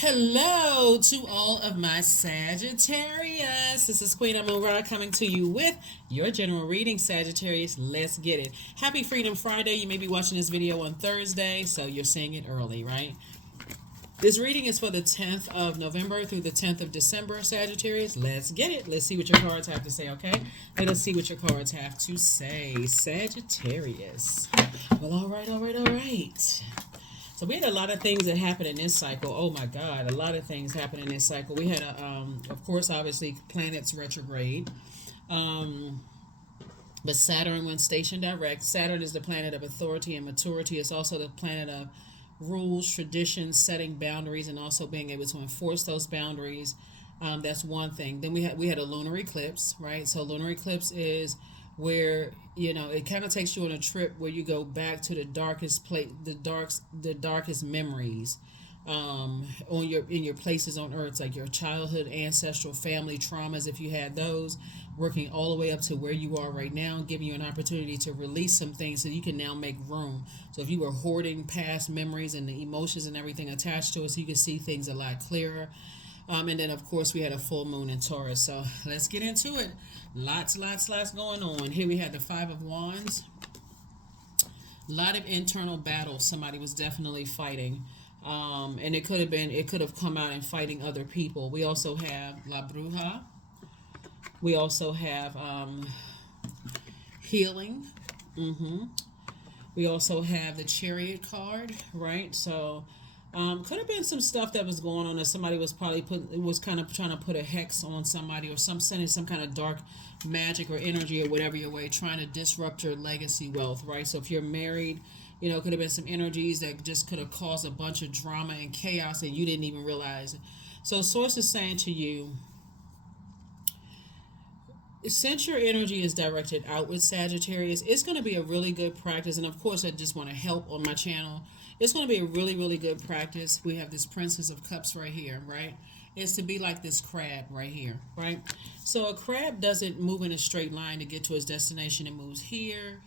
Hello to all of my Sagittarius. This is Queen Amun Ra coming to you with your general reading, Sagittarius. Let's get it. Happy Freedom Friday. You may be watching this video on Thursday, so you're seeing it early, right? This reading is for the 10th of November through the 10th of December, Sagittarius. Let's get it. Let's see what your cards have to say, okay? Let us see what your cards have to say, Sagittarius. Well, all right. So we had a lot of things that happened in this cycle. Oh my God, a lot of things happened in this cycle. We had, of course, obviously, planets retrograde. But Saturn went station direct. Saturn is the planet of authority and maturity. It's also the planet of rules, traditions, setting boundaries, and also being able to enforce those boundaries. That's one thing. Then we had a lunar eclipse, right? So lunar eclipse is where it kind of takes you on a trip where you go back to the darkest place, the darkest memories, in your places on earth, like your childhood, ancestral, family traumas, if you had those, working all the way up to where you are right now, giving you an opportunity to release some things so you can now make room. So if you were hoarding past memories and the emotions and everything attached to it, so you can see things a lot clearer. And then, of course, we had a full moon in Taurus. So let's get into it. Lots going on. Here we had the Five of Wands. A lot of internal battles somebody was definitely fighting. And it could have come out in fighting other people. We also have La Bruja. We also have healing. We also have the Chariot card, right? So could have been some stuff that was going on that somebody was probably kind of trying to put a hex on somebody, or sending some kind of dark magic or energy or whatever your way, trying to disrupt your legacy wealth, right? So if you're married, could have been some energies that just could have caused a bunch of drama and chaos and you didn't even realize it. So Source is saying to you, since your energy is directed outward, Sagittarius, it's going to be a really good practice. And of course, I just want to help on my channel. It's going to be a really good practice. We have this Princess of Cups right here, right? It's to be like this crab right here, right? So a crab doesn't move in a straight line to get to its destination. It moves here.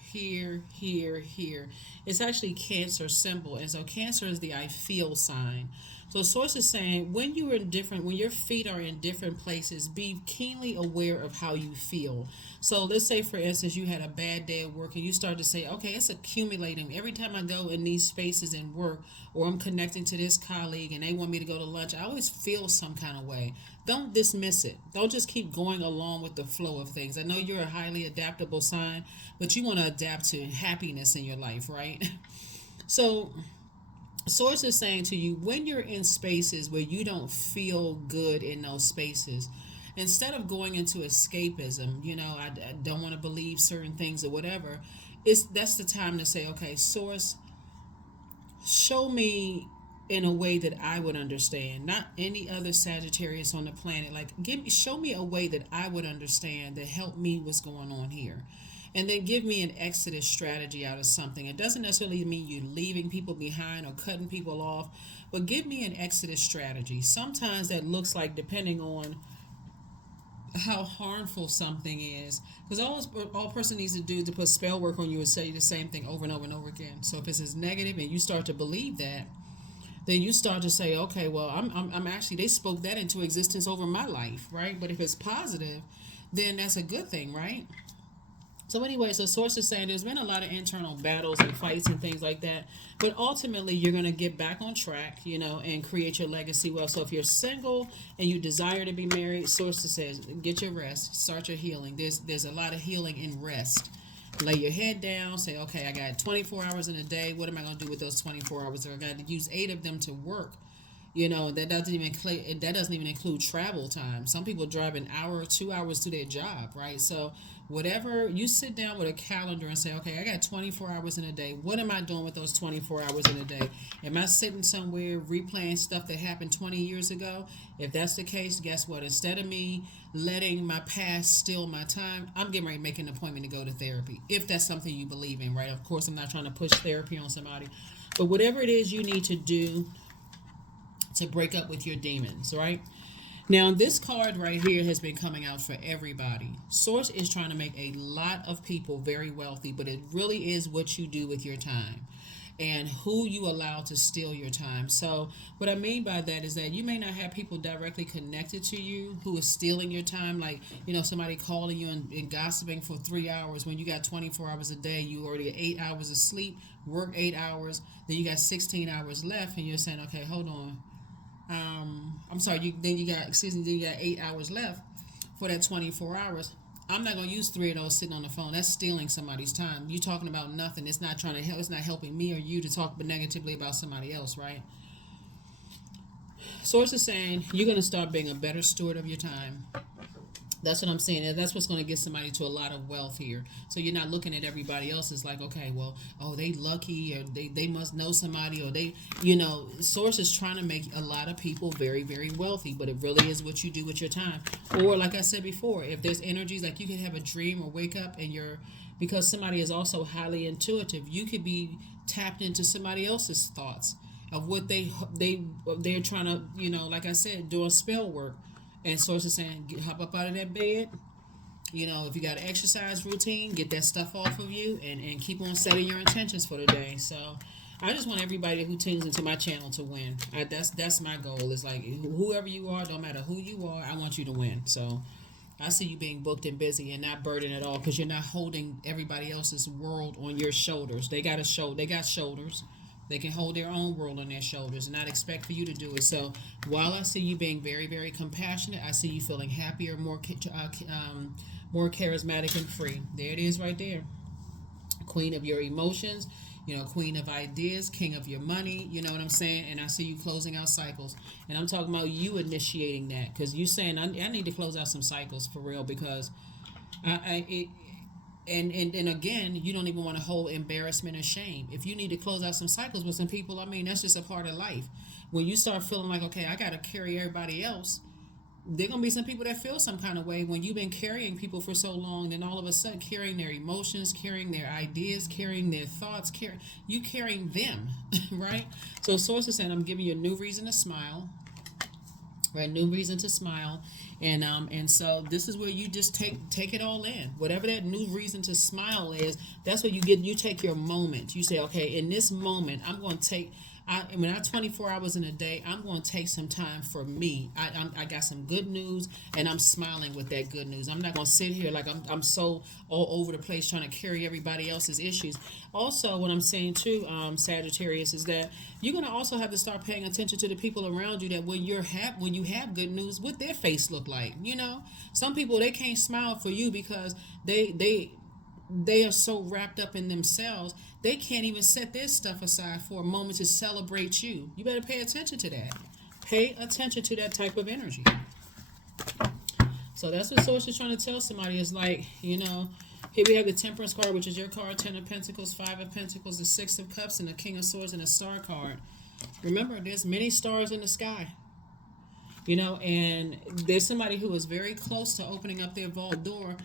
It's actually Cancer symbol. And so Cancer is the I feel sign. So Source is saying when your feet are in different places, be keenly aware of how you feel. So let's say, for instance, you had a bad day at work and you start to say, okay, it's accumulating. Every time I go in these spaces in work, or I'm connecting to this colleague and they want me to go to lunch, I always feel some kind of way. Don't dismiss it. Don't just keep going along with the flow of things. I know you're a highly adaptable sign, but you want to adapt to happiness in your life, right? So Source is saying to you, when you're in spaces where you don't feel good in those spaces, instead of going into escapism, I don't want to believe certain things or whatever, that's the time to say, okay, Source, show me in a way that I would understand, not any other Sagittarius on the planet. Like, show me a way that I would understand that help me what's going on here. And then give me an exodus strategy out of something. It doesn't necessarily mean you leaving people behind or cutting people off, but give me an exodus strategy. Sometimes that looks like, depending on how harmful something is, because all person needs to do to put spell work on you is say you the same thing over and over and over again. So if it's negative and you start to believe that, then you start to say, okay, well, I'm actually, they spoke that into existence over my life, right? But if it's positive, then that's a good thing, right? So anyway, so Source is saying there's been a lot of internal battles and fights and things like that. But ultimately, you're going to get back on track, and create your legacy well. So if you're single and you desire to be married, Source says, get your rest, start your healing. There's a lot of healing in rest. Lay your head down, say, okay, I got 24 hours in a day. What am I going to do with those 24 hours? I got to use 8 of them to work. That doesn't even include travel time. Some people drive an hour or 2 hours to their job, right? So whatever, you sit down with a calendar and say, okay, I got 24 hours in a day. What am I doing with those 24 hours in a day? Am I sitting somewhere replaying stuff that happened 20 years ago? If that's the case, guess what? Instead of me letting my past steal my time, I'm getting ready to make an appointment to go to therapy, if that's something you believe in, right? Of course, I'm not trying to push therapy on somebody, but whatever it is you need to do to break up with your demons, right? Now, this card right here has been coming out for everybody. Source is trying to make a lot of people very wealthy, but it really is what you do with your time. and who you allow to steal your time. So what I mean by that is that you may not have people directly connected to you who is stealing your time, like, somebody calling you and gossiping for 3 hours when you got 24 hours a day. You already got 8 hours of sleep, work 8 hours, then you got 16 hours left, and you're saying, okay, hold on. I'm sorry. Then you got 8 hours left for that 24 hours. I'm not gonna use 3 of those sitting on the phone. That's stealing somebody's time. You talking about nothing. It's not trying to help. It's not helping me or you to talk negatively about somebody else, right? Source is saying you're gonna start being a better steward of your time. That's what I'm saying. And that's what's going to get somebody to a lot of wealth here. So you're not looking at everybody else as like, okay, well, oh, they lucky, or they must know somebody, or Source is trying to make a lot of people very, very wealthy, but it really is what you do with your time. Or like I said before, if there's energies, like you could have a dream or wake up and because somebody is also highly intuitive, you could be tapped into somebody else's thoughts of what they're trying to, like I said, doing spell work. And Source is saying, hop up out of that bed. If you got an exercise routine, get that stuff off of you, and keep on setting your intentions for the day. So I just want everybody who tunes into my channel to win. That's my goal. It's like, whoever you are, don't matter who you are, I want you to win. So I see you being booked and busy and not burdened at all, because you're not holding everybody else's world on your shoulders. They got shoulders. They can hold their own world on their shoulders and not expect for you to do it. So while I see you being very, very compassionate, I see you feeling happier, more charismatic and free. There it is right there. Queen of your emotions, queen of ideas, king of your money, you know what I'm saying? And I see you closing out cycles. And I'm talking about you initiating that, because you saying, I need to close out some cycles for real, because and again, you don't even want to hold embarrassment or shame. If you need to close out some cycles with some people, that's just a part of life. When you start feeling like, okay, I got to carry everybody else, there going to be some people that feel some kind of way when you've been carrying people for so long, then all of a sudden carrying their emotions, carrying their ideas, carrying their thoughts, you carrying them, right? So Source is saying, I'm giving you a new reason to smile. Right, new reason to smile, and so this is where you just take it all in. Whatever that new reason to smile is, that's what you get. You take your moment. You say, okay, in this moment, I'm going to take. When I have 24 hours in a day, I'm going to take some time for me. I got some good news, and I'm smiling with that good news. I'm not going to sit here like I'm so all over the place trying to carry everybody else's issues. Also, what I'm saying too, Sagittarius, is that you're going to also have to start paying attention to the people around you, that when you have good news, what their face look like. Some people, they can't smile for you because they are so wrapped up in themselves, they can't even set their stuff aside for a moment to celebrate you. You better pay attention to that. Pay attention to that type of energy. So that's what Source is trying to tell somebody. Is like, here we have the Temperance card, which is your card, 10 of Pentacles, 5 of Pentacles, the 6 of Cups, and the King of Swords, and a Star card. Remember, there's many stars in the sky. And there's somebody who is very close to opening up their vault door.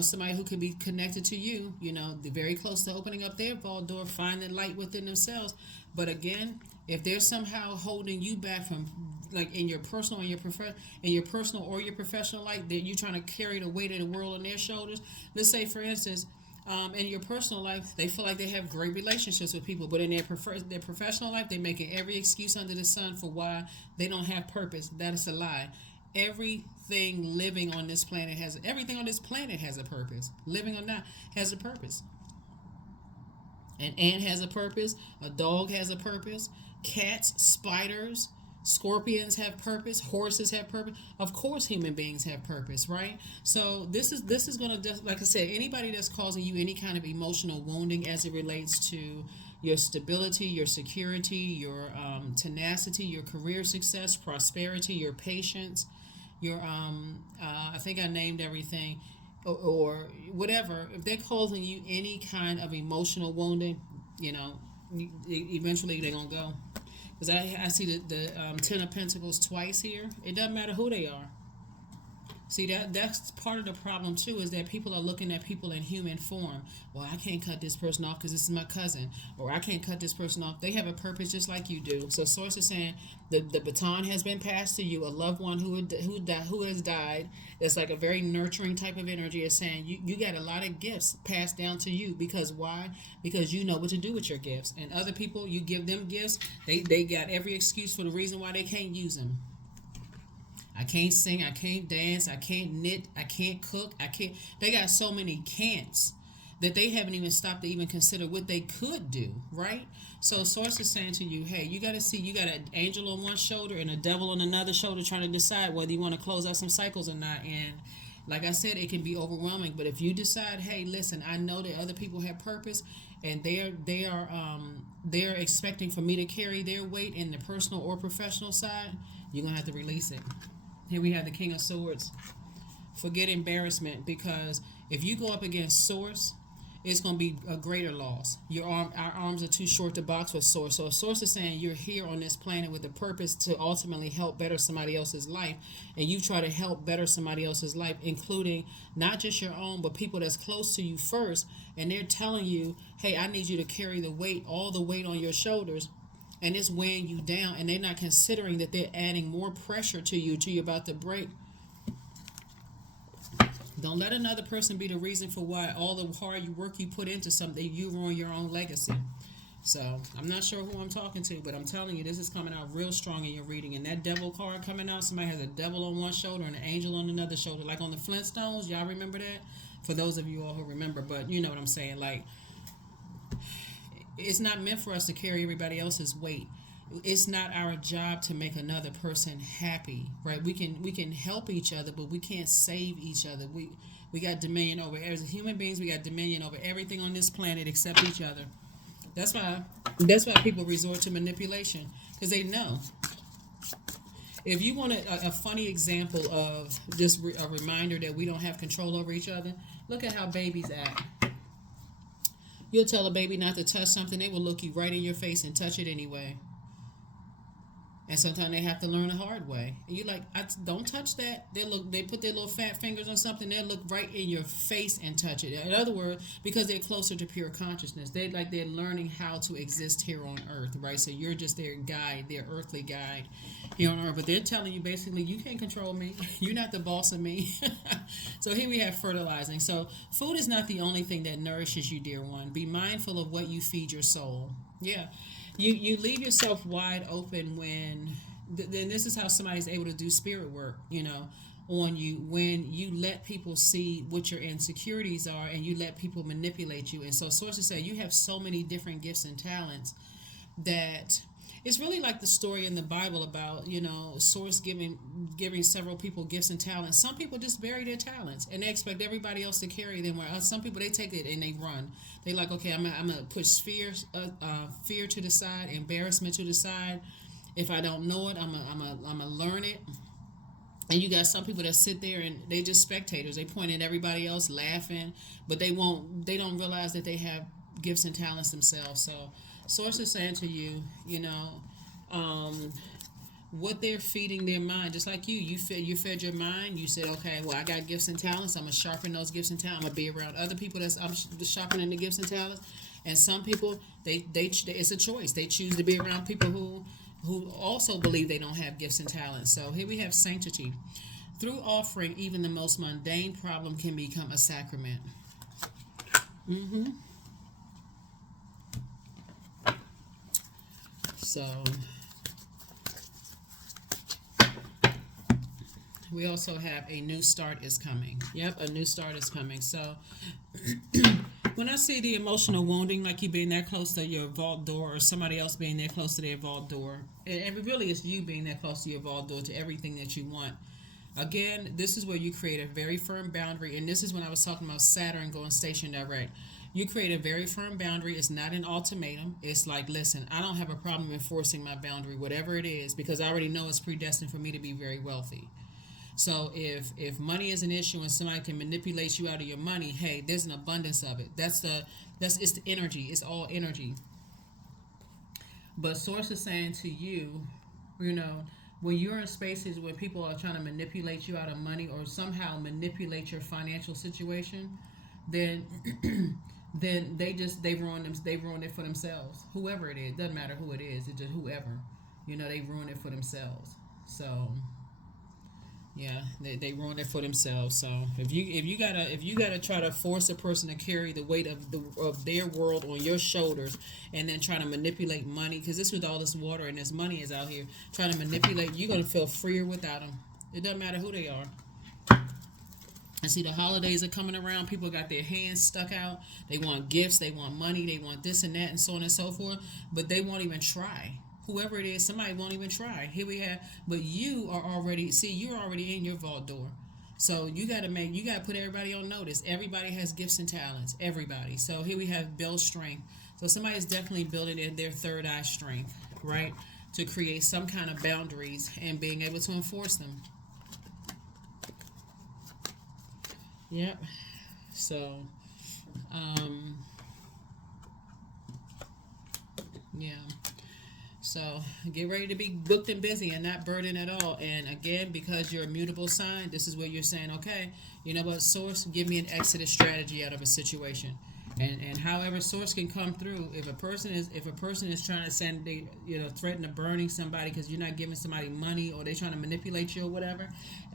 Somebody who could be connected to you, they're very close to opening up their vault door, finding light within themselves. But again, if they're somehow holding you back from, like, in your personal or your professional life, that you're trying to carry the weight of the world on their shoulders. Let's say, for instance, in your personal life, they feel like they have great relationships with people, but in their professional life, they're making every excuse under the sun for why they don't have purpose. That is a lie. Everything on this planet has a purpose. Living or not has a purpose. An ant has a purpose. A dog has a purpose. Cats, spiders, scorpions have purpose. Horses have purpose. Of course, human beings have purpose, right? So this is going to, like I said, anybody that's causing you any kind of emotional wounding as it relates to your stability, your security, your tenacity, your career success, prosperity, your patience, your I think I named everything, or whatever. If they're causing you any kind of emotional wounding, eventually they're gonna go. Because I see the 10 of Pentacles twice here. It doesn't matter who they are. See, that's part of the problem too, is that people are looking at people in human form. Well, I can't cut this person off because this is my cousin, or I can't cut this person off. They have a purpose just like you do. So source is saying the baton has been passed to you. A loved one who has died. That's like a very nurturing type of energy. Is saying you got a lot of gifts passed down to you, because why? Because you know what to do with your gifts. And other people, you give them gifts, they got every excuse for the reason why they can't use them. I can't sing, I can't dance, I can't knit, I can't cook, I can't. They got so many can'ts that they haven't even stopped to even consider what they could do, right? So source is saying to you, hey, you got to see, you got an angel on one shoulder and a devil on another shoulder trying to decide whether you want to close out some cycles or not. And like I said, it can be overwhelming, but if you decide, hey, listen, I know that other people have purpose, and they're expecting for me to carry their weight in the personal or professional side, you're gonna have to release it. Here we have the King of Swords. Forget embarrassment, because if you go up against Source, it's going to be a greater loss. Our arms are too short to box with Source. So if Source is saying you're here on this planet with a purpose to ultimately help better somebody else's life, and you try to help better somebody else's life, including not just your own, but people that's close to you first, and they're telling you, hey, I need you to carry the weight, all the weight on your shoulders, and it's weighing you down, and they're not considering that they're adding more pressure to you till you're about to break. Don't let another person be the reason for why all the hard work you put into something, you ruin your own legacy. So I'm not sure who I'm talking to, but I'm telling you, this is coming out real strong in your reading. And that devil card coming out, somebody has a devil on one shoulder and an angel on another shoulder, like on the Flintstones. Y'all remember that? For those of you all who remember, but you know what I'm saying. Like, it's not meant for us to carry everybody else's weight. It's not our job to make another person happy, right? We can help each other, but we can't save each other. We got dominion over, as human beings, we got dominion over everything on this planet except each other. That's why people resort to manipulation, because they know. If you want a funny example of just a reminder that we don't have control over each other, look at how babies act. You'll tell a baby not to touch something, they will look you right in your face and touch it anyway. And sometimes they have to learn the hard way. And you're like, don't touch that. They put their little fat fingers on something, they'll look right in your face and touch it. In other words, because they're closer to pure consciousness. They're learning how to exist here on earth, right? So you're just their guide, their earthly guide here on earth. But they're telling you basically, you can't control me. You're not the boss of me. So here we have fertilizing. So food is not the only thing that nourishes you, dear one. Be mindful of what you feed your soul. Yeah. You leave yourself wide open when, then this is how somebody's able to do spirit work, on you, when you let people see what your insecurities are and you let people manipulate you. And so sources say you have so many different gifts and talents that it's really like the story in the Bible about, Source giving several people gifts and talents. Some people just bury their talents and they expect everybody else to carry them. Where some people, they take it and they run. They like, okay, I'm gonna push fear to the side, embarrassment to the side. If I don't know it, I'm gonna learn it. And you got some people that sit there and they just spectators. They point at everybody else laughing, but they don't realize that they have gifts and talents themselves. So Source is saying to you, what they're feeding their mind, just like you fed your mind. You said, okay, well, I got gifts and talents. I'm gonna sharpen those gifts and talents. I'm gonna be around other people I'm sharpening the gifts and talents. And some people, it's a choice. They choose to be around people who also believe they don't have gifts and talents. So here we have sanctity. Through offering, even the most mundane problem can become a sacrament. So we also have a new start is coming. Yep, a new start is coming. So when I see the emotional wounding, like you being that close to your vault door or somebody else being that close to their vault door, and it really is you being that close to your vault door to everything that you want. Again, this is where you create a very firm boundary, and this is when I was talking about Saturn going station direct. You create a very firm boundary. It's not an ultimatum. It's like, listen, I don't have a problem enforcing my boundary, whatever it is, because I already know it's predestined for me to be very wealthy. So if money is an issue and somebody can manipulate you out of your money, hey, there's an abundance of it. It's the energy. It's all energy. But Source is saying to you, when you're in spaces where people are trying to manipulate you out of money or somehow manipulate your financial situation, then then they ruin it for themselves. Whoever it is, doesn't matter who it is. It's just whoever, they ruin it for themselves. So yeah, they ruin it for themselves. So if you gotta try to force a person to carry the weight of their world on your shoulders, and then try to manipulate money, because this with all this water and this money is out here trying to manipulate, you're gonna feel freer without them. It doesn't matter who they are. And see, the holidays are coming around. People got their hands stuck out. They want gifts. They want money. They want this and that and so on and so forth. But they won't even try. Whoever it is, somebody won't even try. Here we have, but you are already, see, you're already in your vault door. So you got to put everybody on notice. Everybody has gifts and talents. Everybody. So here we have build strength. So somebody's definitely building their third eye strength, right? To create some kind of boundaries and being able to enforce them. Yep. So, yeah. So get ready to be booked and busy and not burdened at all. And again, because you're a mutable sign, this is where you're saying, okay, you know what, Source, give me an exodus strategy out of a situation. And however Source can come through, if a person is trying to send threaten to burning somebody because you're not giving somebody money, or they're trying to manipulate you or whatever,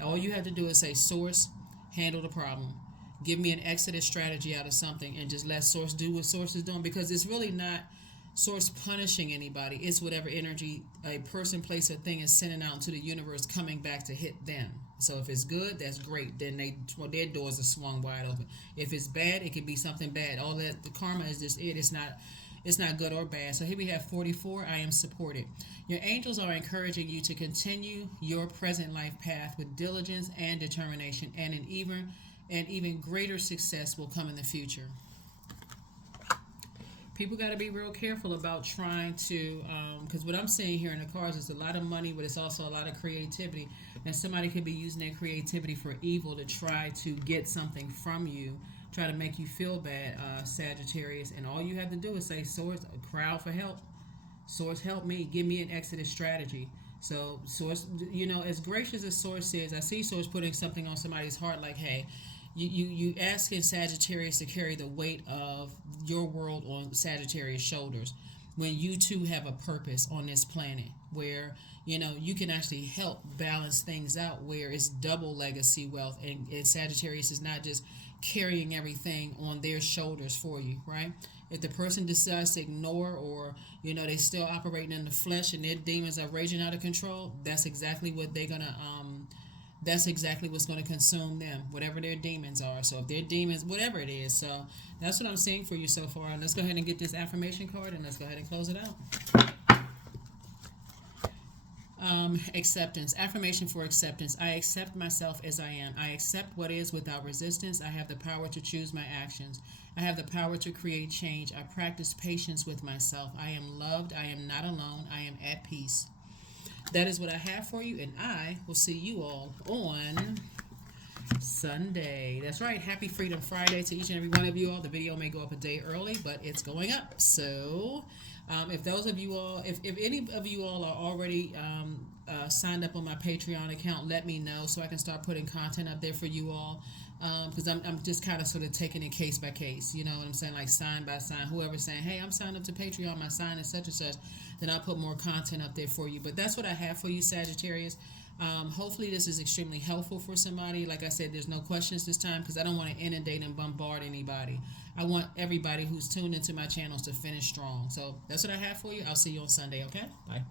all you have to do is say, Source, handle the problem. Give me an exodus strategy out of something, and just let Source do what Source is doing, because it's really not Source punishing anybody. It's whatever energy a person, place, or thing is sending out into the universe coming back to hit them. So if it's good, that's great. Then their doors are swung wide open. If it's bad, it could be something bad. All that, the karma is just it. It's not good or bad. So here we have 44. I am supported. Your angels are encouraging you to continue your present life path with diligence and determination, and an even greater success will come in the future. People got to be real careful about trying to, because what I'm seeing here in the cards is a lot of money, but it's also a lot of creativity. And somebody could be using their creativity for evil to try to get something from you, try to make you feel bad, Sagittarius. And all you have to do is say, Source, crowd for help. Source, help me. Give me an exodus strategy. So Source, as gracious as Source is, I see Source putting something on somebody's heart like, hey, you asking Sagittarius to carry the weight of your world on Sagittarius' shoulders, when you too have a purpose on this planet where you can actually help balance things out, where it's double legacy wealth, and Sagittarius is not just carrying everything on their shoulders for you, right? If the person decides to ignore, or they still operating in the flesh and their demons are raging out of control, that's exactly what they're gonna that's exactly what's going to consume them, whatever their demons are. So if they're demons, whatever it is. So that's what I'm seeing for you so far. And let's go ahead and get this affirmation card, and let's go ahead and close it out. Acceptance. Affirmation for acceptance. I accept myself as I am. I accept what is without resistance. I have the power to choose my actions. I have the power to create change. I practice patience with myself. I am loved. I am not alone. I am at peace. That is what I have for you, and I will see you all on Sunday. That's right. Happy Freedom Friday to each and every one of you all. The video may go up a day early, but it's going up. So if any of you all are already signed up on my Patreon account, let me know so I can start putting content up there for you all. Because I'm just kind of sort of taking it case by case, you know what I'm saying, like sign by sign. Whoever's saying, hey, I'm signed up to Patreon, my sign is such and such, then I'll put more content up there for you. But that's what I have for you, Sagittarius. Hopefully this is extremely helpful for somebody. Like I said, there's no questions this time because I don't want to inundate and bombard anybody. I want everybody who's tuned into my channels to finish strong. So that's what I have for you. I'll see you on Sunday, okay? Bye.